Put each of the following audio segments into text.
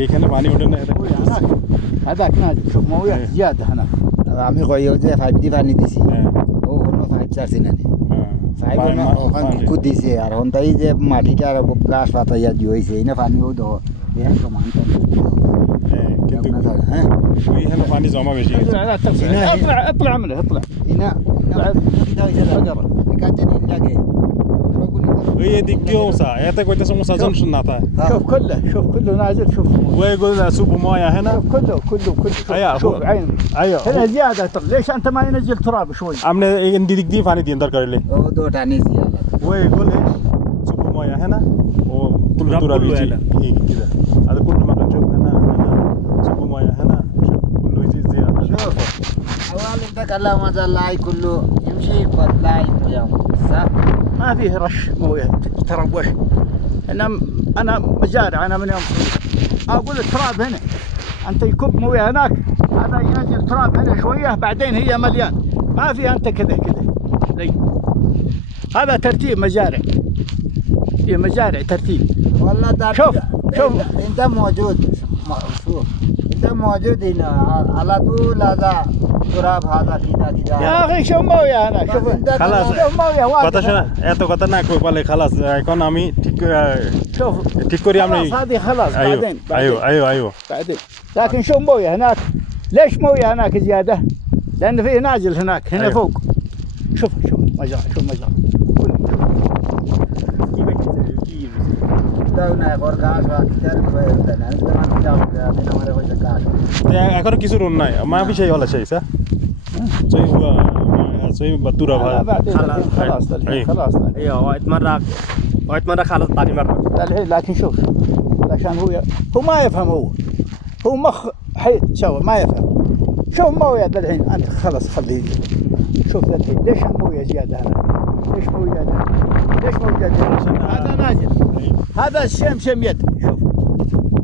এইখানে পানি ওঠে না هذاك نازل شوف مويه زياده هناك আমি কইও যে 5D পানি দিছি হ্যাঁ ও অন্য 5 চারছি না ফাইভ পানি ওখান কুদ দিছে আর হন্তাই যে মাটিটা আর গাছ পাতা ইয়া হইছে এই না পানিও দ এক সমান হ্যাঁ কিন্তু হ্যাঁ ওইখানে পানি জমা বেশি গেছে اطلع منه اطلع ইনা কিটা হইছে এখান থেকে লাগে ওই এদিক দিয়েও মশা এতে কইতেছে মশা জন না তা شوف كله نازل شوف ওই يقول سوب مويه هنا شوف كله أيوة. شوف عين ايوه هنا زياده ليش انت ما ينزل تراب شوي আপনি এই দিক দিয়ে পানি দিন দরকার হলে ও দুটা নিছি ওই يقول ايش سوب مويه هنا وكل تراب يجي كده هذا كله ما نشوف هنا سوب مويه هنا شوف كله يجي زياده شوف اول انت كلام هذا اللاي كله يمشي باللاي يوم صح ما فيه رش مويه تروش انا مزارع انا من يوم اقول التراب هنا انت يكب مويه هناك هذا ينزل تراب هنا شويه بعدين هي مليان ما في انت كذا لي هذا ترتيب مزارع هي مزارع ترتيب والله شوف انت موجود شوف انت موجود هنا على طول هذا تراب هذا كذا يا اخي شوف مويه هناك شوف خلاص شوف مويه কথা শোনা এত কথা না কই বলে خلاص এখন আমি شوف ঠিক করি আমরা خلاص هذه خلاص بعدين ايوه بعدين لكن شوف مويه هناك ليش مويه هناك زياده؟ لان فيه نازل هناك هنا أيوه. فوق شوف مجرى شوف مجرى দাউনা ঘর গাছ বা কিটার কই না তেমন যাও দিন আমারে কই গাছ এখন কিছু রন নাই মা বিশাই হলা সেই স্যার زي بطوره خلاص خلاص ايوه وقت مره خلص ثاني مره الحين لكن شوف عشان هو ما يفهم هو مخ حيد سوى ما يفهم شوف مويه الحين انت خلص خليه شوف الحين ليش مويه زياده هنا ليش مويه زياده هذا نازل هذا شم يد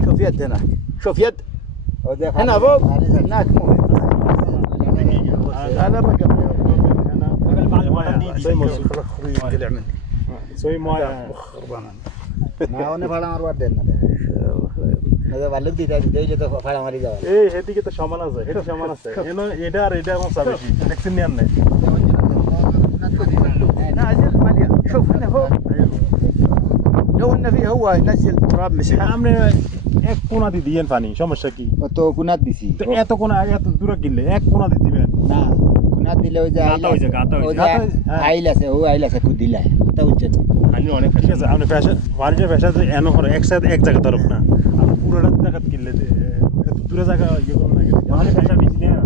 شوف يد هناك شوف يد هنا فوق هناك مويه هذا بقى زي مويه না ওনে ভাড়া মারবার দেন না না ভালো দিতে দিলে তো ভাড়া মারি যাবে এই এদিকে তো সমান আছে এটা সমান আছে এটা আর এটা মশা বেশি দেখছেন নিয়ান নাই نازل مليان شوف هنا فوق لو انه فيه هو ينزل تراب مسحه আপনি এক কোণা দিয়ে দিয়েন পানি সমস্যা কি তো কুনাত দিছি তো এত কোণা এত দূরে গেলে এক কোণা দিয়ে দিবেন না কুনাত দিলে ওই যে গাতা হইছে আইল আছে ও আইল আছে কুদ দিলা তা উচ্চেন আমি অনেক ঠিক আছে আপনি ফ্যাশন পানিটা ফ্যাশন এনো করে একসাথে এক জায়গা তরফ না আপনি পুরোটা জায়গা কিনলে এত দূরে জায়গা ইয়ে করুন না অনেক পেশা বেশি দেয়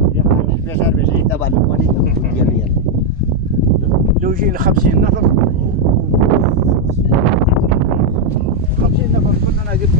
প্রেসার বেশি তা বালু পানি তো গেল ইয়ার لو جينا 50 نفر 50 نفر كلنا قد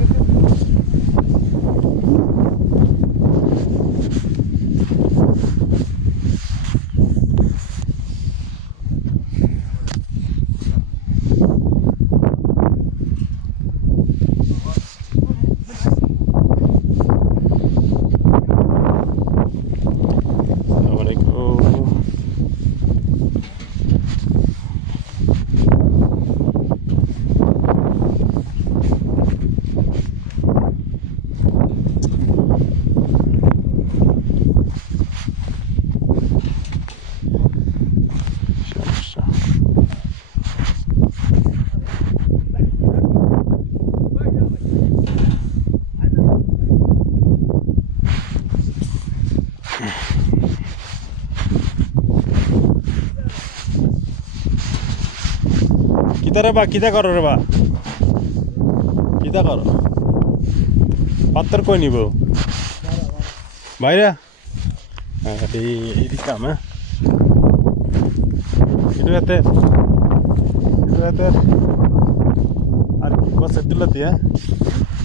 কিতা করো রে বা কিতা করো পাত্তর কই নিব বাইরে এই কাম হ্যাঁ এটাতে আর বাস দিলা দিয়া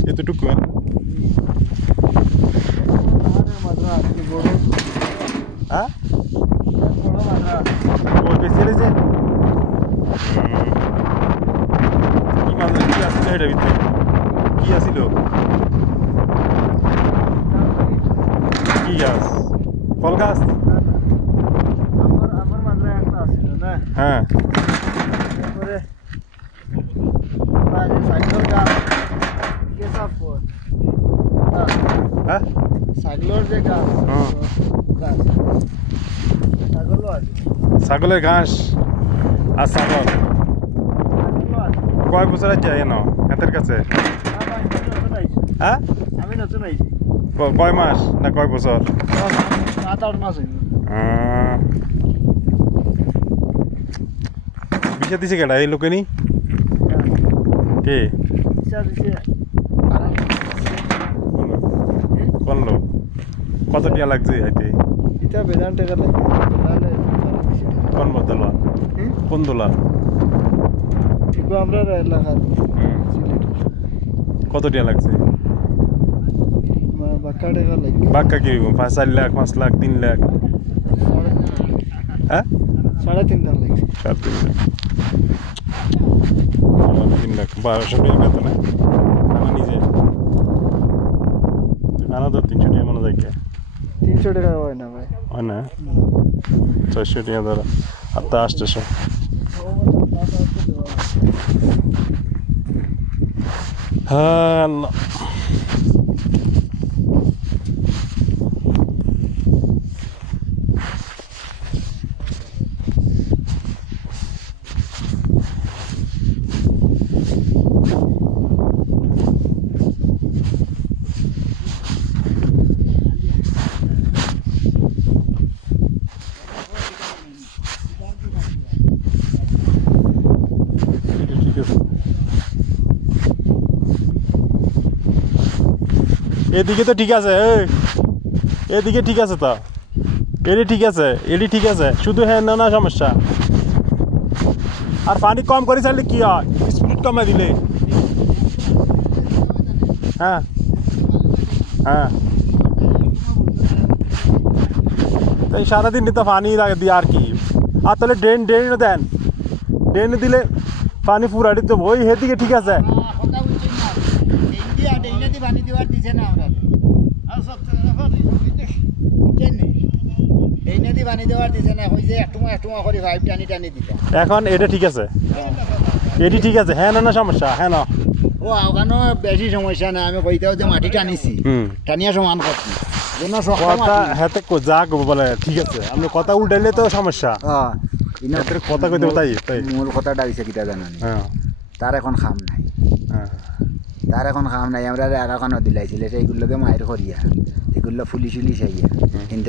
এতটুকু হ্যাঁ ওই বেশি রয়েছে কি আসছিল এটার ভিতরে কি আসছিল কি গাছ ফল গাছ হ্যাঁ হ্যাঁ ছাগলের যে গাছ হুম। গাছ ছাগলও আছে ছাগলের ঘাস আর ছাগল ছাগলও আছে কয় বছর আছে এন এতের কাছে হ্যাঁ আমি নতুন আইছি কয় মাস না কয় বছর 7-8 মাস হইল বিষা দিছে কেডা এই লোকে নি কে কোন লোক কত টিয়া লাগছে হাইতে এটা বেদান টাকা লাগে তাহলে কোন বদলা কোন দোলা এগুলো আমরা এলাকার কত টিয়া লাগছে বাক্কা টাকা লাগে বাক্কা কি 5-4 লাখ 5 লাখ 3 লাখ হ্যাঁ 3.5 লাখ লাগে 3 লাখ 3 লাখ 1200 টাকা বেতন খানা নিজে খানা তো 300 টাকা মনে যায় 300 টাকা হয় না ভাই হয় না 400 টাকা ধরো আর তা আসতেছে হ্যাঁ আল্লাহ ঠিক আছে এদিকে তো ঠিক আছে এদিকে ঠিক আছে তো এডি ঠিক আছে শুধু হ্যাঁ না সমস্যা আর পানি কম করে চাইলে কি হয় স্পিড কমে দিলে হ্যাঁ হ্যাঁ তাই সারাদিন তো পানি দিয়ে আর কি আর তাহলে ড্রেনে দেন ড্রেনে দিলে পানি পুরাটি দেবো ওই হেদিকে ঠিক আছে এখন এটা ঠিক আছে এটি ঠিক আছে হ্যাঁ না সমস্যা হ্যাঁ না ও ওখানে বেশি সমস্যা না আমি কইতেও যে মাটি টানিছি টানিয়া সমান করছি কথা হাতে যাক বলে ঠিক আছে আপনি কথা উল্টাইলে তো সমস্যা কথা কইতে তাই মূল কথাটা হইছে কিটা জানেন হ্যাঁ তার এখন খাম নাই তার এখন খাম নাই আমরা আর এখনো দিলাইছিল সেইগুলোকে মায়ের করিয়া এগুলো ফুলি চুলি চাইয়া কিন্তু